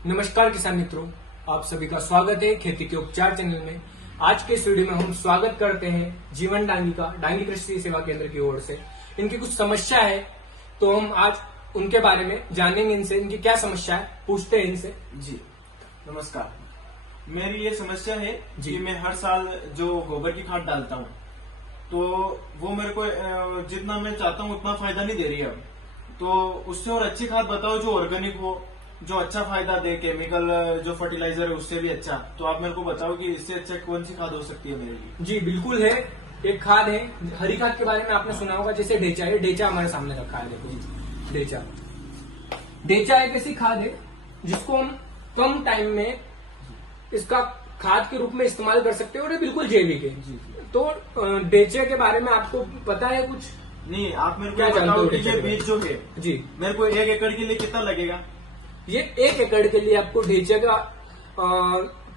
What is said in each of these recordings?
नमस्कार किसान मित्रों, आप सभी का स्वागत है खेती के उपचार चैनल में। आज के इस वीडियो में हम स्वागत करते हैं जीवन डांगी का, डांगी कृषि सेवा केंद्र की ओर से। इनकी कुछ समस्या है तो हम आज उनके बारे में जानेंगे, इनसे इनकी क्या समस्या है पूछते हैं इनसे। जी नमस्कार। मेरी ये समस्या है जी। कि मैं हर साल जो गोबर की खाद डालता हूँ तो वो मेरे को जितना मैं चाहता हूँ उतना फायदा नहीं दे रही है अब। तो उससे और अच्छी खाद बताओ जो ऑर्गेनिक हो, जो अच्छा फायदा दे, केमिकल जो फर्टिलाइजर है उससे भी अच्छा। तो आप मेरे को बताओ कि इससे अच्छा कौन सी खाद हो सकती है मेरे लिए। जी बिल्कुल है, एक खाद है हरी खाद के बारे में आपने सुना होगा, जैसे डेचा है। डेचा हमारे सामने रखा है, देखो डेचा। डेचा एक ऐसी खाद है जिसको हम कम टाइम में इसका खाद के रूप में इस्तेमाल कर सकते हैं और ये बिल्कुल जैविक है। जी। तो डेचे के बारे में आपको पता है कुछ? नहीं, आप मेरे क्या को जानते हो बताओ कि डेचे ये के बारे बीज जो है जी, मेरे को 1 एकड़ के लिए कितना लगेगा। ये 1 एकड़ के लिए आपको ढेचे का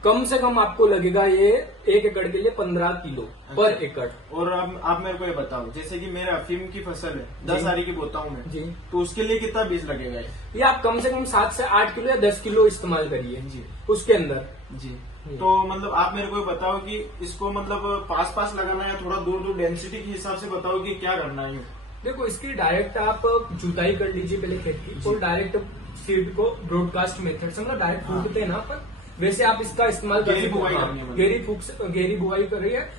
कम से कम आपको लगेगा ये 1 एकड़ के लिए 15 किलो पर एकड़। और अब आप मेरे को ये बताओ, जैसे कि मेरा अफीम की फसल है, 10 जी। आरी की बोता हूँ मैं, जी, तो उसके लिए कितना बीज लगेगा ये आप कम से कम 7 से 8 किलो या 10 किलो इस्तेमाल करिए जी। उसके अंदर। जी। तो मतलब आप मेरे को ये बताओ कि इसको मतलब पास पास लगाना है, थोड़ा दूर दूर, डेंसिटी के हिसाब से बताओ कि क्या करना है। देखो, इसकी डायरेक्ट आप जुताई कर लीजिए पहले खेत की, और डायरेक्ट सीड को ब्रॉडकास्ट मेथड से, मतलब डायरेक्ट फूकते हैं ना पर, वैसे आप इसका इस्तेमाल कर गहरी सकते बुवाई हो। करनी है मतलब। गहरी बुवाई कर रही है,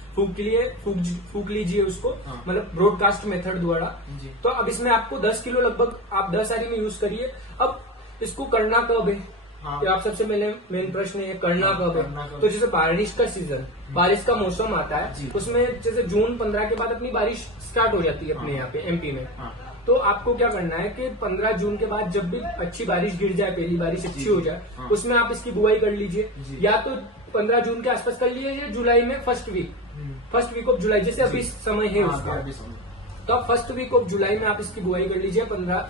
फूक लीजिए उसको, हाँ। मतलब ब्रॉडकास्ट मेथड द्वारा। जी। तो अब इसमें आपको 10 किलो लगभग आप 10 आरी में यूज करिए। अब इसको करना कब है? हाँ। ये आप सबसे मेन प्रश्न है, करना हाँ, कब करना है? कब? तो जैसे बारिश का सीजन, बारिश का मौसम आता जी। है, उसमें जैसे जून 15 के बाद अपनी बारिश स्टार्ट हो जाती है अपने हाँ। यहाँ पे एमपी में। हाँ। तो आपको क्या करना है कि 15 जून के बाद जब भी अच्छी बारिश गिर जाए, पहली बारिश अच्छी हो जाए, हाँ। उसमें आप इसकी बुआई कर लीजिए। जी। या तो 15 जून के आसपास कर लीजिए, या जुलाई में फर्स्ट वीक ऑफ जुलाई, जैसे अभी समय है हाँ, उसका। अभी समय। तो आप फर्स्ट वीक ऑफ जुलाई में आप इसकी बुआई कर लीजिए, 15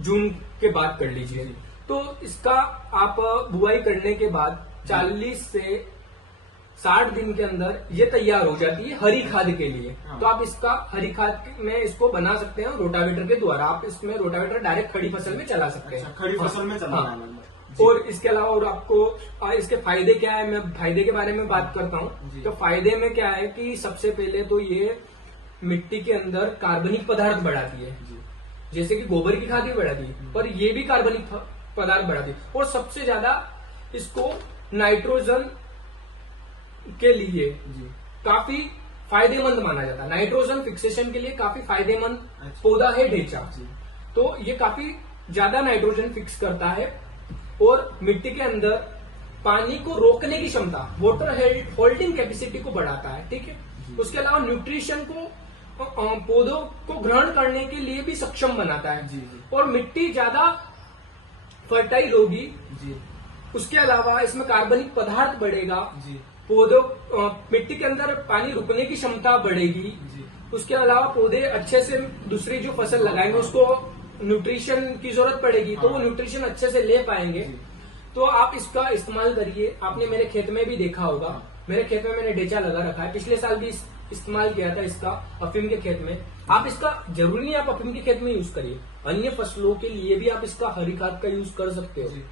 जून के बाद कर लीजिए। तो इसका आप बुआई करने के बाद 40 से 60 दिन के अंदर ये तैयार हो जाती है हरी खाद के लिए। हाँ। तो आप इसका हरी खाद में इसको बना सकते हैं रोटावेटर के द्वारा। आप इसमें रोटावेटर डायरेक्ट खड़ी फसल में चला सकते हैं। अच्छा, खड़ी हाँ, फसल में चलाना हाँ। है मतलब। जी। और इसके अलावा और आपको इसके फायदे क्या है, मैं फायदे के बारे में बात करता हूँ। जी। तो फायदे में क्या है कि सबसे पहले तो ये मिट्टी के अंदर कार्बनिक पदार्थ बढ़ाती है, जी। जैसे कि गोबर की खाद भी बढ़ाती है, पर ये भी कार्बनिक पदार्थ बढ़ाती है। और सबसे ज्यादा इसको नाइट्रोजन के लिए जी। काफी फायदेमंद माना जाता है। नाइट्रोजन फिक्सेशन के लिए काफी फायदेमंद अच्छा। पौधा है ढेचा। जी। तो ये काफी ज्यादा नाइट्रोजन फिक्स करता है और मिट्टी के अंदर पानी को रोकने की क्षमता, वाटर होल्डिंग कैपेसिटी को बढ़ाता है। ठीक है। उसके अलावा न्यूट्रिशन को पौधों को ग्रहण करने के लिए भी सक्षम बनाता है। जी, जी। और मिट्टी ज्यादा फर्टाइल होगी। जी। उसके अलावा इसमें कार्बनिक पदार्थ बढ़ेगा, जी। पौधों मिट्टी के अंदर पानी रुकने की क्षमता बढ़ेगी। जी। उसके अलावा पौधे अच्छे से दूसरी जो फसल लगाएंगे उसको न्यूट्रिशन की जरूरत पड़ेगी, तो वो हाँ। न्यूट्रिशन अच्छे से ले पाएंगे। जी। तो आप इसका इस्तेमाल करिए। आपने मेरे खेत में भी देखा होगा, मेरे खेत में मैंने डेचा लगा रखा है, पिछले साल भी इस्तेमाल किया था इसका अफीम के खेत में। आप इसका जरूरी नहीं आप अफीम के खेत में यूज करिए, अन्य फसलों के लिए भी आप इसका हरी खाद का यूज कर सकते जी।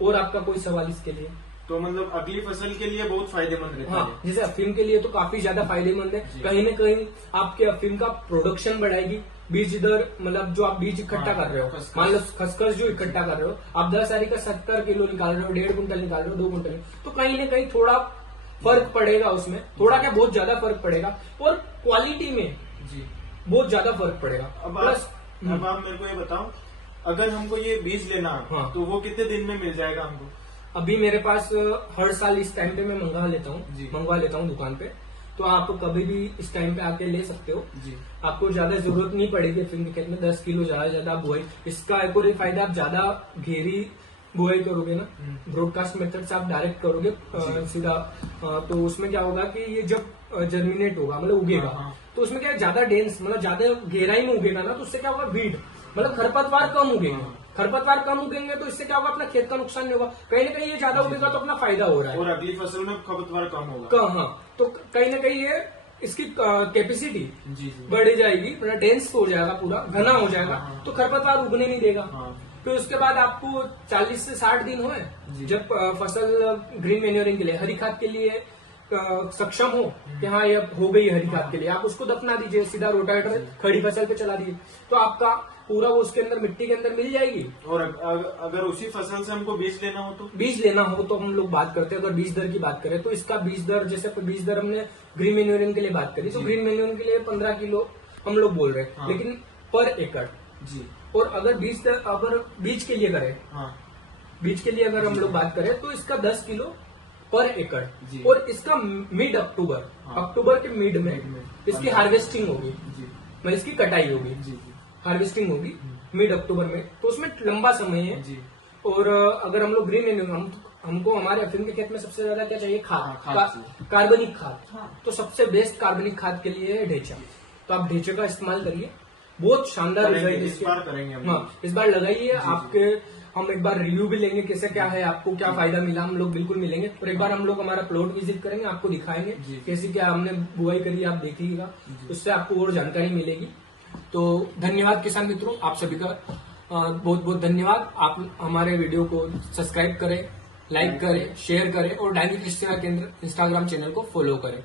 हो। और आपका कोई सवाल इसके लिए? तो मतलब अगली फसल के लिए बहुत फायदेमंद रहता हाँ, है। जैसे अफीम के लिए तो काफी ज्यादा फायदेमंद है। जी। कहीं न कहीं आपके अफीम का प्रोडक्शन बढ़ाएगी। बीज दर, मतलब जो आप बीज इकट्ठा हाँ, कर रहे हो, खसखस। मान लो खसखस जो इकट्ठा कर रहे हो आप, 10 आरी का 70 किलो निकाल रहे हो, 1.5 कुंटल निकाल रहे हो, 2 कुंटल, तो कहीं न कहीं थोड़ा फर्क पड़ेगा उसमें, थोड़ा क्या बहुत ज्यादा फर्क पड़ेगा। और क्वालिटी में जी। बहुत ज्यादा फर्क पड़ेगा। अब प्लस अब आप मेरे को ये बताओ, अगर हमको ये बीज लेना है हाँ। तो वो कितने दिन में मिल जाएगा हमको। अभी मेरे पास हर साल इस टाइम पे मैं मंगवा लेता हूँ दुकान पे। तो आप कभी भी इस टाइम पे आके ले सकते हो। जी। आपको ज्यादा जरूरत नहीं पड़ेगी अफीम के खेत में 10 किलो ज्यादा बुआई। इसका एक और एक फायदा, आप ज्यादा घेरी बुआई करोगे ना, ब्रॉडकास्ट मेथड से आप डायरेक्ट करोगे सीधा, तो उसमें क्या होगा कि ये जब जर्मिनेट होगा, मतलब उगेगा, हाँ। तो उसमें क्या है, ज्यादा डेंस, मतलब ज्यादा गहराई में उगेगा ना, तो उससे क्या होगा, वीड मतलब खरपतवार कम उगेंगे। खरपतवार कम उगेंगे तो इससे क्या होगा, अपना खेत का नुकसान नहीं होगा। कहीं ना कहीं ये ज्यादा उगेगा तो अपना फायदा हो रहा है। और अगली फसल में खपतवार कम होगा। हाँ, तो कहीं ना कहीं ये इसकी कैपेसिटी जी। जी। बढ़ जाएगी, डेंस हो जाएगा, पूरा घना हो जाएगा, हाँ। तो खरपतवार उगने नहीं देगा। हाँ। फिर उसके बाद आपको 40 से 60 दिन हुए जी। जब फसल ग्रीन मैन्योरिंग के लिए, हरी खाद के लिए सक्षम हो कि हाँ ये हो गई हरी खाद के लिए, आप उसको दफना दीजिए, सीधा रोटावेटर खड़ी फसल पे चला दीजिए, तो आपका पूरा वो उसके अंदर मिट्टी के अंदर मिल जाएगी। और अगर उसी फसल से हमको बीज लेना हो तो? बीज लेना हो तो हम लोग बात करते हैं, अगर बीज दर की बात करें तो इसका बीज दर, जैसे बीज दर हमने ग्रीन मैन्योरिंग के लिए बात करी, तो ग्रीन मैन्योरिंग के लिए 15 किलो हम लोग बोल रहे हैं, हाँ। लेकिन पर एकड़। जी। और अगर बीज के लिए करें, हाँ। बीज के लिए अगर हम लोग बात करें तो इसका 10 किलो पर एकड़। जी। और इसका मिड अक्टूबर, हाँ। अक्टूबर के मिड में में इसकी हार्वेस्टिंग होगी, जी मतलब इसकी कटाई होगी, जी जी हार्वेस्टिंग होगी मिड अक्टूबर में, तो उसमें लंबा समय है। जी। और अगर हम लोग ग्रीन मैन्योरिंग, हमको हमारे अफीम के खेत में सबसे ज्यादा क्या चाहिए? हाँ, खाद, खाद कार्बनिक खाद। हाँ। तो सबसे बेस्ट कार्बनिक खाद के लिए है ढेंचा, तो आप ढेंचे का इस्तेमाल करिए, बहुत शानदार करेंगे, रिजल्ट इस बार करेंगे हम। हाँ, इस बार लगाइए। जी। आपके हम एक बार रिव्यू भी लेंगे कैसे क्या है, आपको क्या फायदा मिला, हम लोग बिल्कुल मिलेंगे। और एक बार हम लोग हमारा प्लॉट विजिट करेंगे, आपको दिखाएंगे जी। कैसी क्या हमने बुआई करी, आप देखिएगा, उससे आपको और जानकारी मिलेगी। तो धन्यवाद किसान मित्रों, आप सभी का बहुत बहुत धन्यवाद। आप हमारे वीडियो को सब्सक्राइब करें, लाइक करें, शेयर करें और डायनी कृषि सेवा केंद्र इंस्टाग्राम चैनल को फॉलो करें।